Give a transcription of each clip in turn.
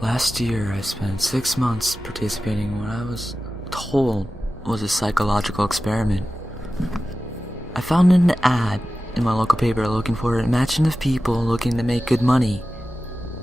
Last year, I spent 6 months participating in what I was told was a psychological experiment. I found an ad in my local paper looking for imaginative people looking to make good money.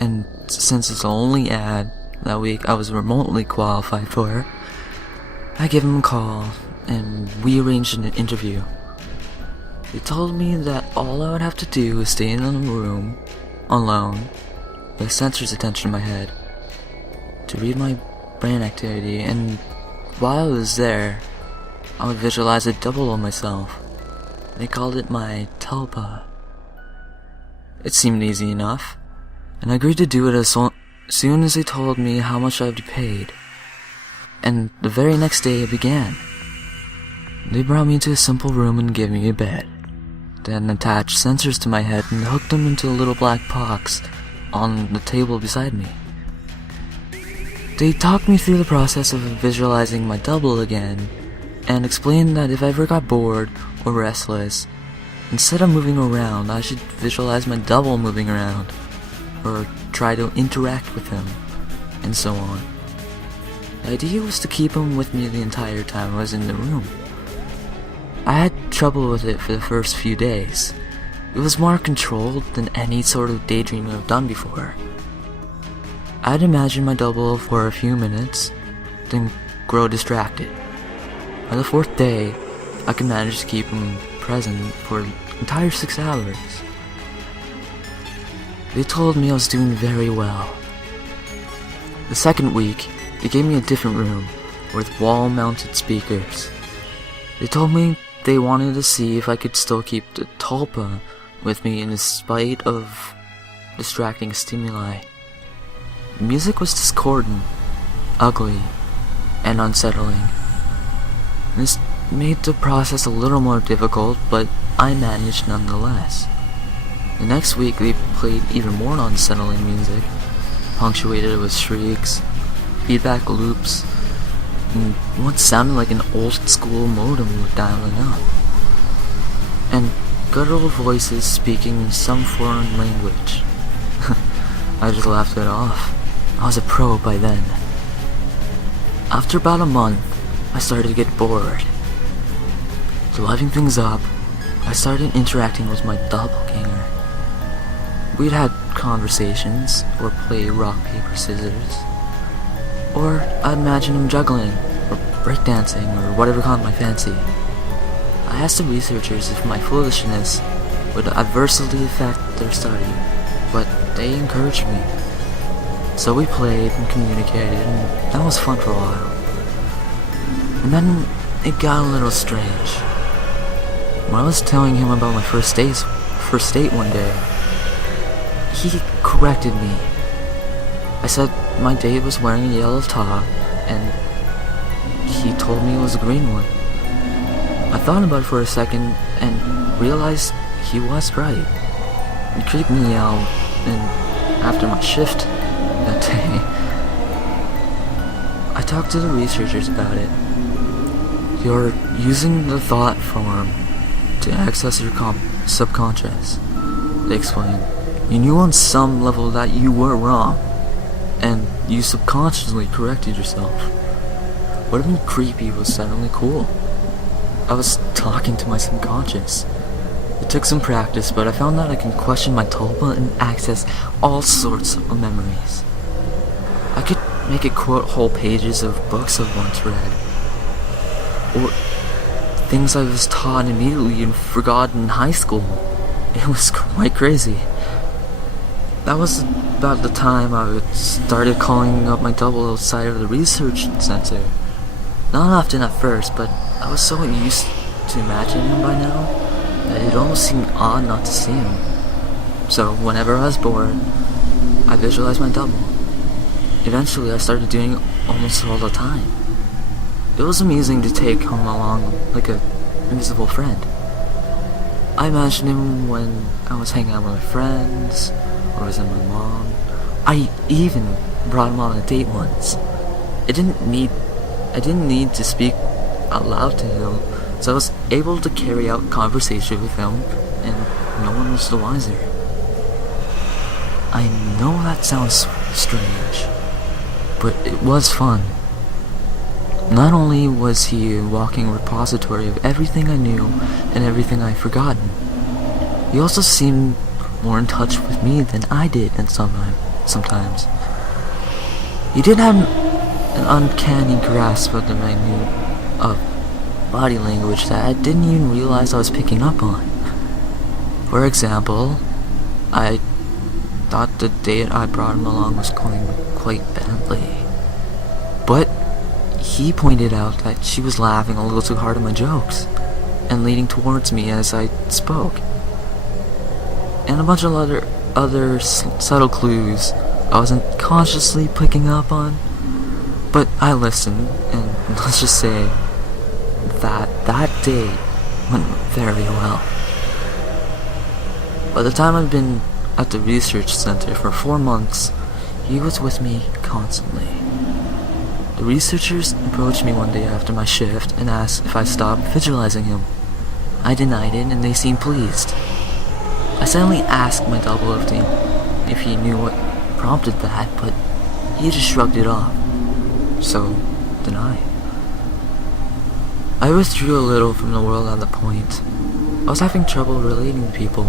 And since it's the only ad that week I was remotely qualified for, I gave them a call and we arranged an interview. They told me that all I would have to do was stay in a room, alone, with sensors attached to my head, to read my brain activity, and while I was there, I would visualize a double of myself. They called it my Tulpa. It seemed easy enough, and I agreed to do it as soon as they told me how much I would be paid. And the very next day it began. They brought me into a simple room and gave me a bed, then attached sensors to my head and hooked them into a little black box on the table beside me. They talked me through the process of visualizing my double again, and explained that if I ever got bored or restless, instead of moving around, I should visualize my double moving around, or try to interact with him, and so on. The idea was to keep him with me the entire time I was in the room. I had trouble with it for the first few days. It was more controlled than any sort of daydreaming I've done before. I'd imagine my double for a few minutes, then grow distracted. By the 4th day, I could manage to keep him present for the entire 6 hours. They told me I was doing very well. The 2nd week, they gave me a different room with wall-mounted speakers. They told me they wanted to see if I could still keep the Tulpa with me in spite of distracting stimuli. The music was discordant, ugly, and unsettling. This made the process a little more difficult, but I managed nonetheless. The next week they played even more unsettling music, punctuated with shrieks, feedback loops, and what sounded like an old-school modem dialing up, and guttural voices speaking some foreign language. I just laughed it off. I was a pro by then. After about a month, I started to get bored. To liven things up, I started interacting with my doppelganger. We'd had conversations, or play rock, paper, scissors, or I'd imagine him juggling, or breakdancing, or whatever caught my fancy. I asked the researchers if my foolishness would adversely affect their study, but they encouraged me. So we played and communicated, and that was fun for a while. And then it got a little strange. When I was telling him about my first date one day, he corrected me. I said my date was wearing a yellow top, and he told me it was a green one. I thought about it for a second and realized he was right. It creeped me out, and after my shift that day, I talked to the researchers about it. You're using the thought form to access your subconscious, they explained. You knew on some level that you were wrong, and you subconsciously corrected yourself. What if creepy was suddenly cool? I was talking to my subconscious. It took some practice, but I found that I can question my Tulpa and access all sorts of memories. I could make it quote whole pages of books I've once read, or things I was taught immediately and forgot in high school. It was quite crazy. That was about the time I started calling up my double outside of the research center. Not often at first, but I was so used to imagining him by now that it almost seemed odd not to see him. So whenever I was bored, I visualized my double. Eventually I started doing it almost all the time. It was amusing to take him along like an invisible friend. I imagined him when I was hanging out with my friends, or visiting my mom. I even brought him on a date once. I didn't need to speak out loud to him, so I was able to carry out conversation with him, and no one was the wiser. I know that sounds strange, but it was fun. Not only was he a walking repository of everything I knew and everything I'd forgotten, he also seemed more in touch with me than I did sometimes. He did have an uncanny grasp of the minute of body language that I didn't even realize I was picking up on. For example, I thought the date I brought him along was going quite badly, but he pointed out that she was laughing a little too hard at my jokes and leaning towards me as I spoke, and a bunch of other subtle clues I wasn't consciously picking up on, but I listened, and let's just say that date went very well. By the time I'd been at the research center for 4 months, he was with me constantly. The researchers approached me one day after my shift and asked if I stopped visualizing him. I denied it, and they seemed pleased. I suddenly asked my double if he knew what prompted that, but he just shrugged it off. So, deny. I withdrew a little from the world at that point. I was having trouble relating to people.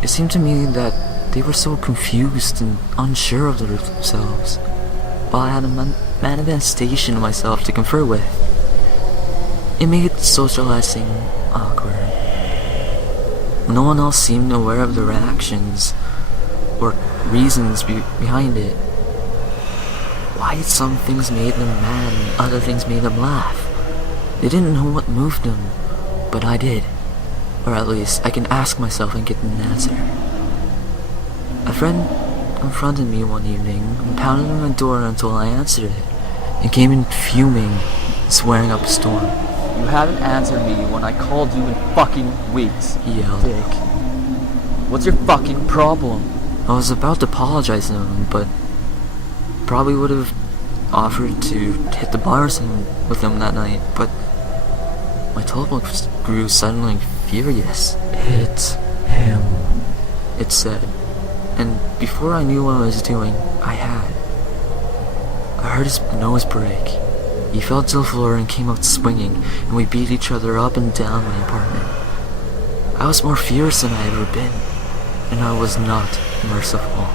It seemed to me that they were so confused and unsure of themselves, while I had a manifestation of myself to confer with. It made socializing awkward. No one else seemed aware of the reactions or reasons behind it. Why some things made them mad and other things made them laugh. They didn't know what moved them, but I did. Or at least, I can ask myself and get an answer. A friend confronted me one evening and pounded on my door until I answered it, and came in fuming, swearing up a storm. You haven't answered me when I called you in fucking weeks, He yelled. Dick. What's your fucking problem? I was about to apologize to him, but probably would have offered to hit the bars with him that night, but my Tulpa grew suddenly furious. Hit him, it said, and before I knew what I was doing, I had. I heard his nose break. He fell to the floor and came out swinging, and we beat each other up and down my apartment. I was more fierce than I had ever been, and I was not merciful.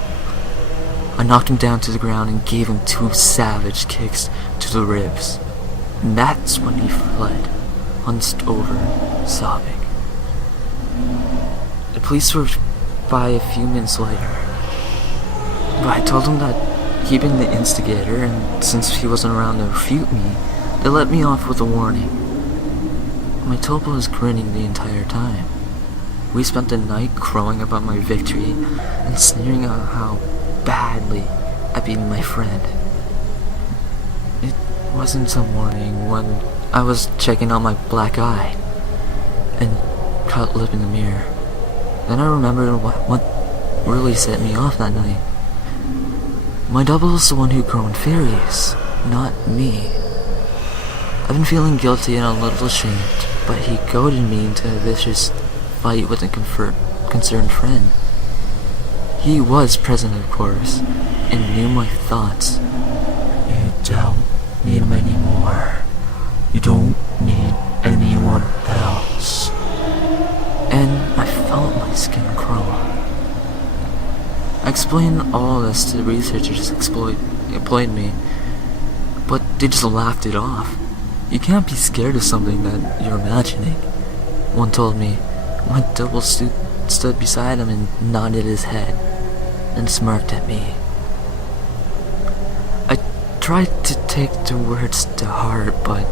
I knocked him down to the ground and gave him 2 savage kicks to the ribs. And that's when he fled, hunched over, sobbing. The police were by a few minutes later, but I told him that he'd been the instigator, and since he wasn't around to refute me, they let me off with a warning. My Tulpa was grinning the entire time. We spent the night crowing about my victory and sneering at how badly I beat my friend. It wasn't until morning when I was checking out my black eye and cut lip in the mirror. Then I remembered what really set me off that night. My double was the one who'd grown furious, not me. I've been feeling guilty and a little ashamed, but he goaded me into a vicious fight with a concerned friend. He was present, of course, and knew my thoughts. You don't need him anymore. You don't need anyone else. And I felt my skin crawl. I explained all this to the researchers employed me, but they just laughed it off. You can't be scared of something that you're imagining, one told me. My double stood beside him and nodded his head and smirked at me. I tried to take the words to heart, but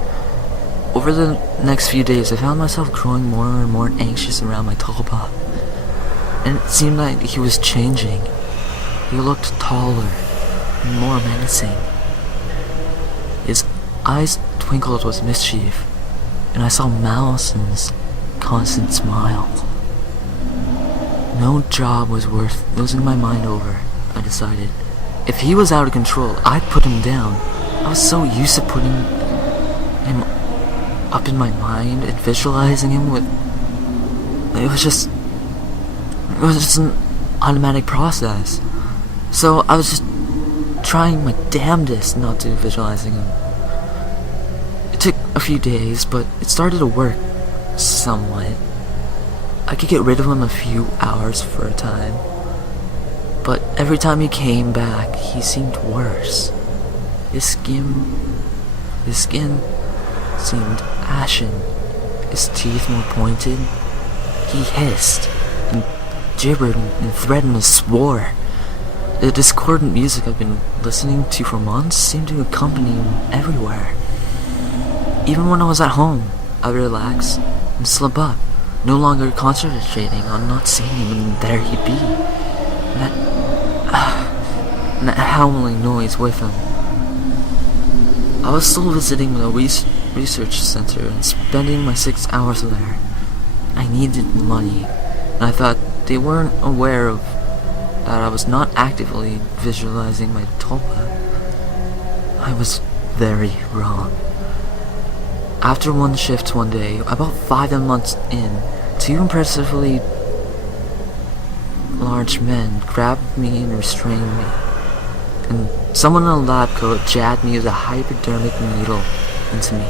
over the next few days I found myself growing more and more anxious around my Tulpa, and it seemed like he was changing. He looked taller and more menacing. His eyes twinkled with mischief, and I saw malice in his constant smile. No job was worth losing my mind over, I decided. If he was out of control, I'd put him down. I was so used to putting him up in my mind and visualizing him with... It was just an automatic process. So I was just trying my damnedest not to visualizing him. It took a few days, but it started to work somewhat. I could get rid of him a few hours for a time, but every time he came back, he seemed worse. His skin seemed ashen, his teeth more pointed. He hissed and gibbered and threatened and swore. The discordant music I've been listening to for months seemed to accompany him everywhere. Even when I was at home, I'd relax and slip up, no longer concentrating on not seeing him, and there he'd be. And that howling noise with him. I was still visiting the research center and spending my 6 hours there. I needed money, and I thought they weren't aware of that I was not actively visualizing my Tulpa. I was very wrong. After one shift one day, about 5 months in, 2 impressively large men grabbed me and restrained me, and someone in a lab coat jabbed me with a hypodermic needle into me.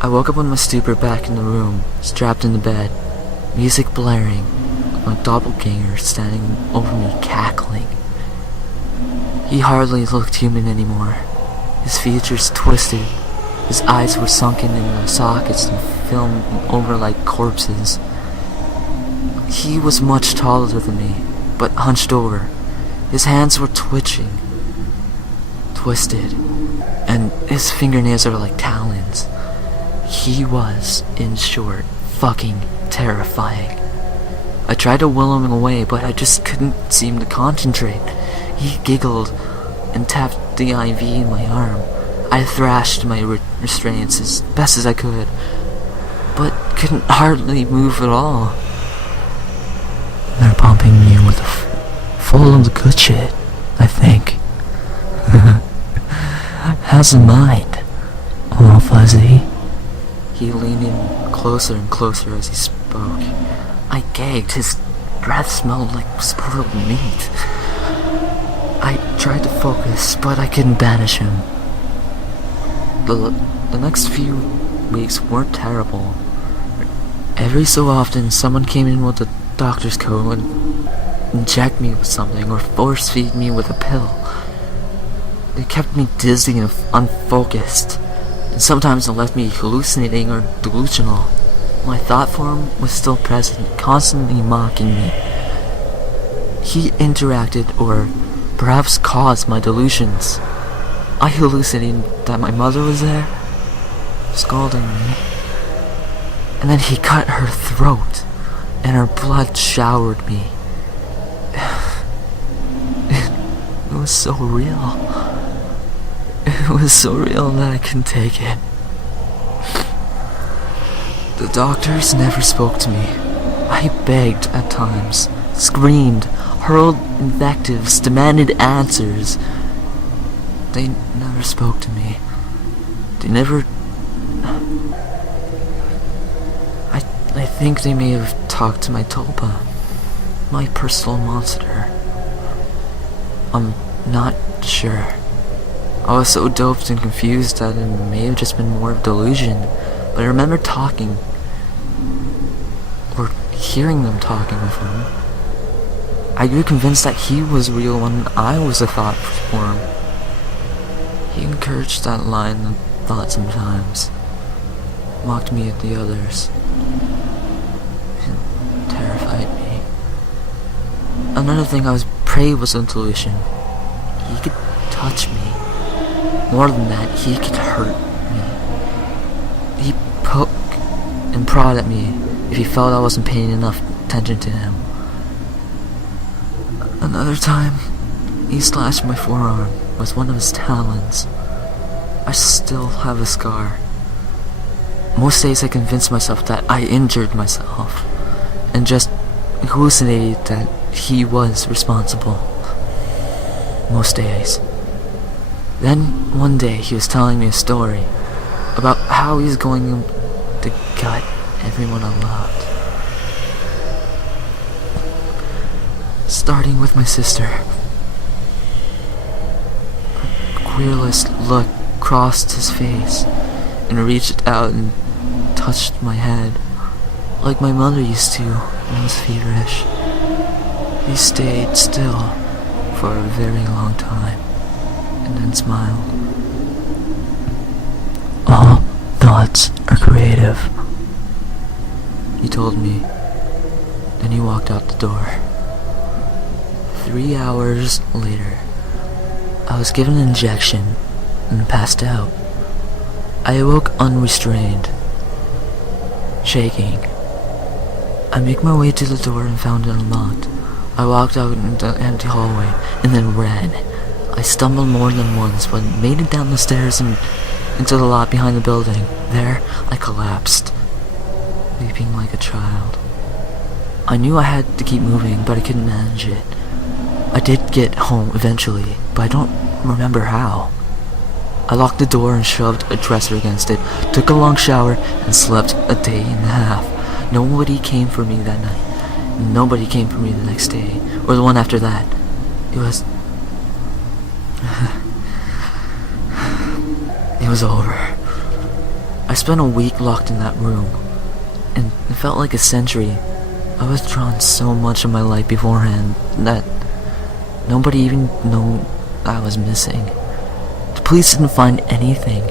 I woke up in my stupor back in the room, strapped in the bed, music blaring, with my doppelganger standing over me cackling. He hardly looked human anymore. His features twisted, his eyes were sunken in their sockets and filmed over like corpses. He was much taller than me, but hunched over. His hands were twitching, twisted, and his fingernails are like talons. He was, in short, fucking terrifying. I tried to will him away, but I just couldn't seem to concentrate. He giggled and tapped the IV in my arm. I thrashed my restraints as best as I could, but couldn't hardly move at all. They're pumping me with full of the good shit, I think. How's the mind? All fuzzy? He leaned in closer and closer as he spoke. I gagged. His breath smelled like spoiled meat. I tried to focus, but I couldn't banish him. The next few weeks weren't terrible. Every so often, someone came in with a doctor's coat and inject me with something or force feed me with a pill. They kept me dizzy and unfocused, and sometimes it left me hallucinating or delusional. My thought form was still present, constantly mocking me. He interacted or perhaps caused my delusions. I hallucinated that my mother was there, scolding me, and then he cut her throat, and her blood showered me. It was so real. It was so real that I couldn't take it. The doctors never spoke to me. I begged at times, screamed, hurled invectives, demanded answers. They never spoke to me. They never... I think they may have talked to my Tulpa, my personal monster. I'm not sure. I was so doped and confused that it may have just been more of delusion, but I remember talking, or hearing them talking with him. I grew convinced that he was real when I was a thought form. He encouraged that line of thought sometimes, mocked me at the others, and terrified me. Another thing I was prey was intuition. He could touch me. More than that, he could hurt me. He'd poke and prod at me if he felt I wasn't paying enough attention to him. Another time, he slashed my forearm with one of his talons. I still have a scar. Most days I convinced myself that I injured myself, and just hallucinated that he was responsible. Most days. Then, one day, he was telling me a story about how he's going to gut everyone I loved. Starting with my sister. queerless look crossed his face and reached out and touched my head, like my mother used to when I was feverish. He stayed still for a very long time and then smiled. All thoughts are creative. He told me. Then he walked out the door. 3 hours later, I was given an injection and passed out. I awoke unrestrained, shaking. I make my way to the door and found it unlocked. I walked out into the empty hallway and then ran. I stumbled more than once, but made it down the stairs and into the lot behind the building. There, I collapsed, weeping like a child. I knew I had to keep moving, but I couldn't manage it. I did get home eventually, but I don't remember how. I locked the door and shoved a dresser against it, took a long shower, and slept a day and a half. Nobody came for me that night. Nobody came for me the next day, or the one after that. It was... It was over. I spent a week locked in that room, and it felt like a century. I was drawn so much of my life beforehand that nobody even knew I was missing. The police didn't find anything.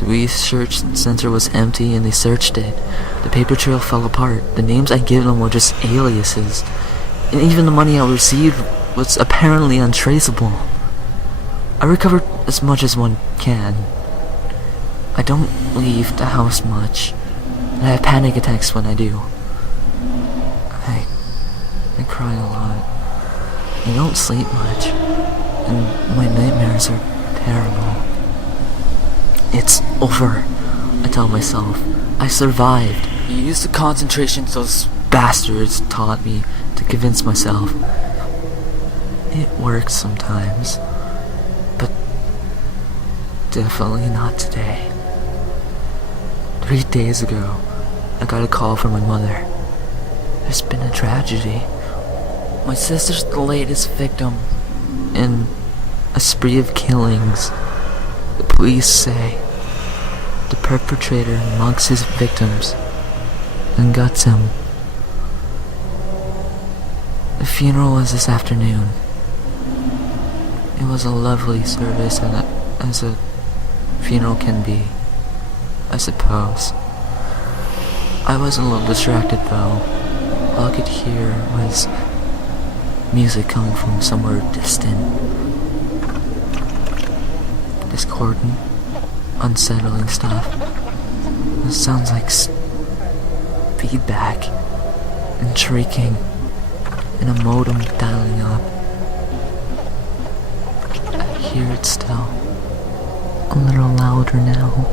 The research center was empty and they searched it. The paper trail fell apart. The names I gave them were just aliases. And even the money I received was apparently untraceable. I recovered as much as one can. I don't leave the house much, and I have panic attacks when I do. I cry a lot. I don't sleep much, and my nightmares are terrible. It's over, I tell myself. I survived. I used the concentration those bastards taught me to convince myself. It works sometimes, but definitely not today. 3 days ago, I got a call from my mother. There's been a tragedy. My sister's the latest victim in a spree of killings. The police say the perpetrator mugs his victims and guts him. The funeral was this afternoon. It was a lovely service, and as a funeral can be, I suppose. I was a little distracted though. All I could hear was music coming from somewhere distant. Discordant, unsettling stuff. It sounds like feedback and shrieking and a modem dialing up. I hear it still. A little louder now.